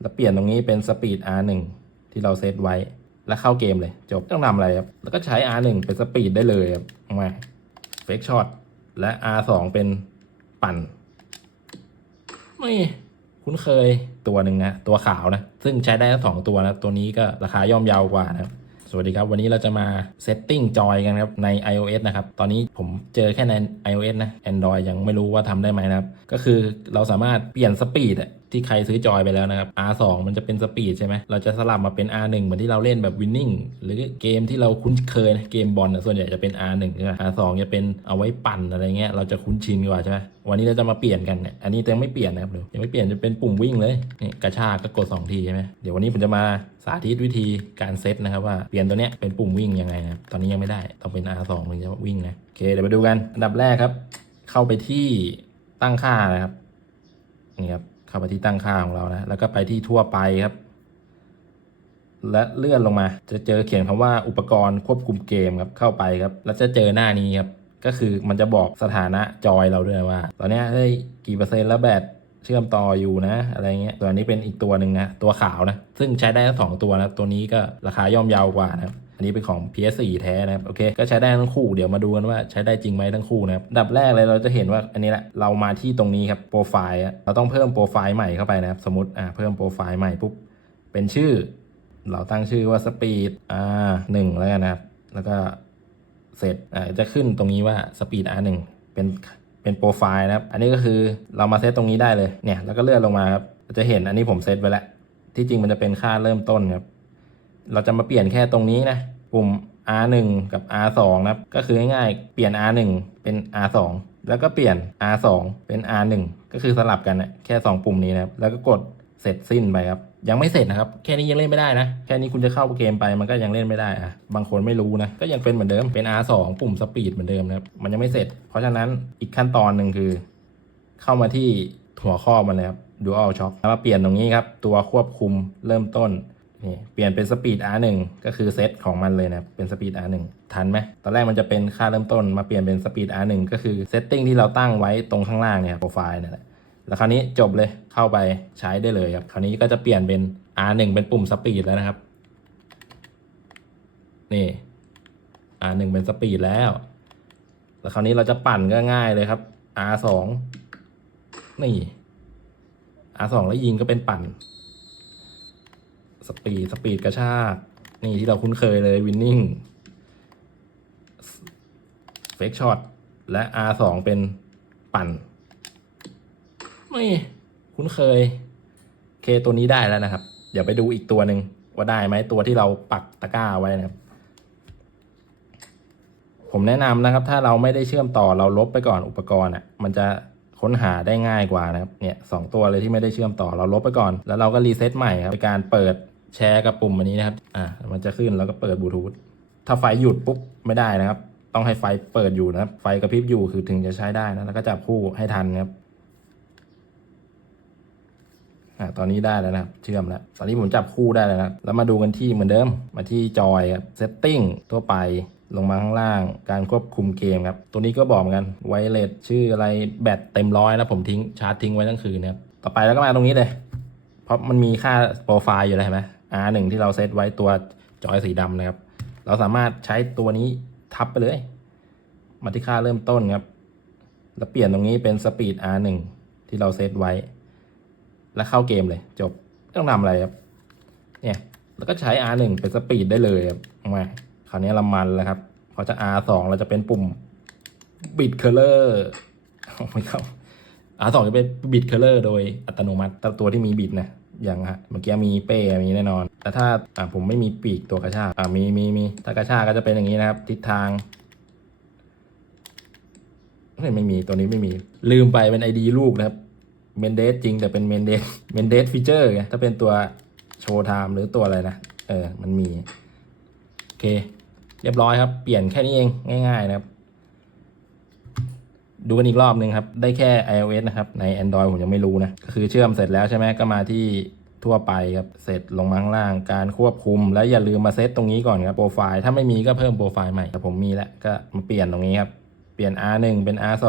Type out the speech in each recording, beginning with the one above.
แล้วเปลี่ยนตรงนี้เป็นสปีด R1 ที่เราเซตไว้ แล้วเข้าเกมเลย จบต้องทำอะไรครับ แล้วก็ใช้ R1 เป็นสปีดได้เลยครับมาเฟกช็อตและ R2 เป็นปั่น ไม่คุ้นเคยตัวหนึ่งนะ ตัวขาวนะ ซึ่งใช้ได้ทั้งสองตัวนะ ตัวนี้ก็ราคาย่อมเยาวกว่านะครับสวัสดีครับ วันนี้เราจะมาเซตติ้งจอยกันครับใน iOS นะครับ ตอนนี้ผมเจอแค่ใน iOS นะ Android ยังไม่รู้ว่าทำได้ไหมนะครับ ก็คือเราสามารถเปลี่ยนสปีดอะ ที่ใครซื้อจอยไปแล้วนะครับ R2 มันจะเป็นสปีดใช่ไหมเราจะสลับมาเป็น R1 เหมือนที่เราเล่นแบบวินนิ่งหรือเกมที่เราคุ้นเคยนะเกมบอลส่วนใหญ่จะเป็น R1 ใช่ไหม R2 จะเป็นเอาไว้ปั่นอะไรเงี้ยเราจะคุ้นชินกว่าใช่ไหมวันนี้เราจะมาเปลี่ยนกันเนี่ยอันนี้ยังไม่เปลี่ยนนะครับเดี๋ยวยังไม่เปลี่ยนจะเป็นปุ่มวิ่งเลยนี่กระชากก็กด 2 ทีใช่ไหมเดี๋ยววันนี้ผมจะมาสาธิตวิธีการเซตนะครับว่าเปลี่ยนตัวเนี้ยเป็นปุ่มวิ่งยังไงนะตอนนี้ยังไม่ได้ต้องเป็น R2 ถึงจะวิ่งนะโอเคเดี๋ยวไปดูกันอันดับแรกครับ เข้าไปที่ตั้งค่านะครับนี่ครับ เข้าไปที่ตั้งค่าของเรานะแล้วก็ไปที่ทั่วไปครับ และเลื่อนลงมา จะเจอเขียนคำว่าอุปกรณ์ควบคุมเกมครับเข้าไปครับ แล้วจะเจอหน้านี้ครับก็คือมันจะบอกสถานะจอยเราด้วยว่า ตอนนี้ยเฮ้กี่เปอร์เซ็นต์แล้วแบตเชื่อมต่ออยู่นะ อะไรเงี้ยตัวนี้เป็นอีกตัวหนึ่งนะตัวขาวนะ ซึ่งใช้ได้ทั้งสองตัวนะตัวนี้ก็ราคาย่อมเยาวกว่านะครับ อันนี้เป็นของ PS4 แท้นะครับโอเคก็ใช้ได้ทั้งคู่เดี๋ยวมาดูกันว่าใช้ได้จริงไหมทั้งคู่นะครับดับแรกเลยเราจะเห็นว่าอันนี้แหละเรามาที่ตรงนี้ครับโปรไฟล์เราต้องเพิ่มโปรไฟล์ใหม่เข้าไปนะครับสมมติอ่าเพิ่มโปรไฟล์ใหม่ปุ๊บเป็นชื่อ เราตั้งชื่อว่า speed r 1แล้วกันนะครับแล้วก็เสร็จอ่าจะขึ้นตรงนี้ว่า speed r 1เป็นเป็นโปรไฟล์นะครับ อันนี้ก็คือเรามาเซตตรงนี้ได้เลย เนี่ย แล้วก็เลื่อนลงมาครับ จะเห็นอันนี้ผมเซตไว้แล้ว ที่จริงมันจะเป็นค่าเริ่มต้นครับ เราจะมาเปลี่ยนแค่ตรงนี้นะ ปุ่ม R1 กับ R2 นะครับ ก็คือง่ายๆ เปลี่ยน R1 เป็น R2 แล้วก็เปลี่ยน R2 เป็น R1 ก็คือสลับกันนะแค่ 2 ปุ่มนี้นะครับ แล้วก็กดเสร็จสิ้นไปครับ ยังไม่เสร็จนะครับ แค่นี้ยังเล่นไม่ได้นะ แค่นี้คุณจะเข้าเกมไปมันก็ยังเล่นไม่ได้อะบางคนไม่รู้นะ ก็ยังเป็นเหมือนเดิม เป็น R2 ปุ่มสปีดเหมือนเดิมนะครับ มันยังไม่เสร็จ เพราะฉะนั้นอีกขั้นตอนหนึ่งคือ เข้ามาที่หัวข้อมันเลยครับ Dual Shock แล้วมาเปลี่ยนตรงนี้ครับ ตัวควบคุมเริ่มต้น นี่เปลี่ยนเป็นสปีด R1 ก็คือเซตของมันเลยนะเป็นสปีด R1 ทันไหมตอนแรกมันจะเป็นค่าเริ่มต้นมาเปลี่ยนเป็นสปีด R1 ก็คือเซตติ้งที่เราตั้งไว้ตรงข้างล่างเนี่ยโปรไฟล์นี่ยแหละแล้วคราวนี้จบเลยเข้าไปใช้ได้เลยครับคราวนี้ก็จะเปลี่ยนเป็น R1 เป็นปุ่มสปีดแล้วนะครับนี่ R1 เป็นสปีดแล้ว แล้วคราวนี้เราจะปั่นก็ง่ายเลยครับ R2 นี่ R2 แล้วยิงก็เป็นปั่น สปีด สปีดกระชาก นี่ที่เราคุ้นเคยเลยวินนิ่งเฟกช็อตและ R2 เป็นปั่น ไม่คุ้นเคยเคตัวนี้ได้แล้วนะครับ เดี๋ยวไปดูอีกตัวหนึ่งว่าได้ไหมตัวที่เราปักตะกร้าไว้นะครับ ผมแนะนำนะครับ ถ้าเราไม่ได้เชื่อมต่อเราลบไปก่อนอุปกรณ์อะมันจะค้นหาได้ง่ายกว่านะครับเนี่ยสองตัวเลยที่ไม่ได้เชื่อมต่อเราลบไปก่อน แล้วเราก็รีเซ็ตใหม่ครับในการเปิด แชร์กับปุ่มอันนี้นะครับ อ่ามันจะขึ้นแล้วก็เปิดบลูทูธ ถ้าไฟหยุดปุ๊บไม่ได้นะครับ ต้องให้ไฟเปิดอยู่นะครับ ไฟกระพริบอยู่คือถึงจะใช้ได้นะ แล้วก็จับคู่ให้ทันครับ อ่า ตอนนี้ได้แล้วนะครับ เชื่อมแล้ว ตอนนี้ผมจับคู่ได้แล้วนะ แล้วมาดูกันที่เหมือนเดิม มาที่จอยครับ setting ทั่วไป ลงมาข้างล่าง การควบคุมเกมครับ ตัวนี้ก็บอกเหมือนกัน ไวเลสชื่ออะไร แบตเต็มร้อยแล้วผมทิ้งชาร์จทิ้งไว้ทั้งคืนนะครับ ต่อไปแล้วก็มาตรงนี้เลย เพราะมันมีค่าโปรไฟล์อยู่แล้วเห็นไหม R1 ที่เราเซตไว้ตัวจอยสีดำนะครับ เราสามารถใช้ตัวนี้ทับไปเลย มาที่ค่าเริ่มต้นครับ แล้วเปลี่ยนตรงนี้เป็นสปีด R1 ที่เราเซตไว้ แล้วเข้าเกมเลย จบไม่ต้องทำอะไรครับ เนี่ย แล้วก็ใช้ R1 เป็นสปีดได้เลยครับมาคราวนี้เรามันแล้วครับ พอจะ R2 เราจะเป็นปุ่มบิดเคอร์เลอร์ไม่เข้า R2 จะเป็นบิดเคอร์เลอร์โดยอัตโนมัติตัวที่มีบิดนะ ย่างฮะเมื่อกี้มีเป้มีแน่นอน แต่ถ้าอ่าผมไม่มีปีกตัวกระชากอ่ามีมีมีถ้ากระชากก็จะเป็นอย่างนี้นะครับ ทิศทางไม่ไม่มีตัวนี้ไม่มีลืมไปเป็นไอดีลูกนะครับเมนเดสจริงแต่เป็นเมนเดสเมนเดสฟีเจอร์ไงถ้าเป็นตัวโชว์ไทม์หรือตัวอะไรนะ เออ มันมี โอเค เรียบร้อยครับ เปลี่ยนแค่นี้เองง่าย ๆ นะครับ ดูกันอีกรอบหนึ่งครับ ได้แค่ iOS นะครับ ใน Android ผมยังไม่รู้นะ ก็คือเชื่อมเสร็จแล้วใช่ไหมก็มาที่ทั่วไปครับ เสร็จลงมาข้างล่าง การควบคุม แล้วอย่าลืมมาเซตตรงนี้ก่อนครับ โปรไฟล์ ถ้าไม่มีก็เพิ่มโปรไฟล์ใหม่ แต่ผมมีแล้ว ก็มาเปลี่ยนตรงนี้ครับ เปลี่ยน R1 เป็น R2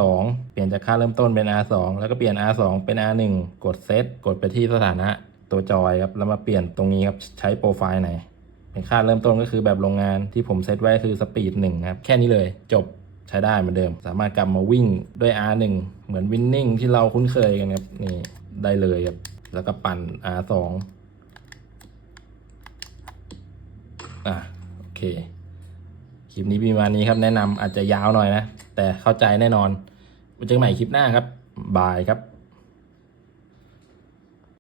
เปลี่ยนจากค่าเริ่มต้นเป็น R2 แล้วก็เปลี่ยน R2 เป็น R1 กดเซต กดไปที่สถานะตัวจอยครับ แล้วมาเปลี่ยนตรงนี้ครับ ใช้โปรไฟล์ไหนเป็นค่าเริ่มต้นก็คือแบบโรงงานที่ผมเซตไว้คือสปีดหนึ่งครับ แค่นี้เลยจบ ใช้ได้เหมือนเดิม สามารถกลับมาวิ่งด้วย R1 เหมือนวินนิ่งที่เราคุ้นเคยกันครับนี่ได้เลยครับ แล้วก็ปั่น R2 อะโอเค คลิปนี้ประมาณนี้ครับ แนะนำอาจจะยาวหน่อยนะ แต่เข้าใจแน่นอนไว้เจอกันใหม่คลิปหน้าครับ บายครับ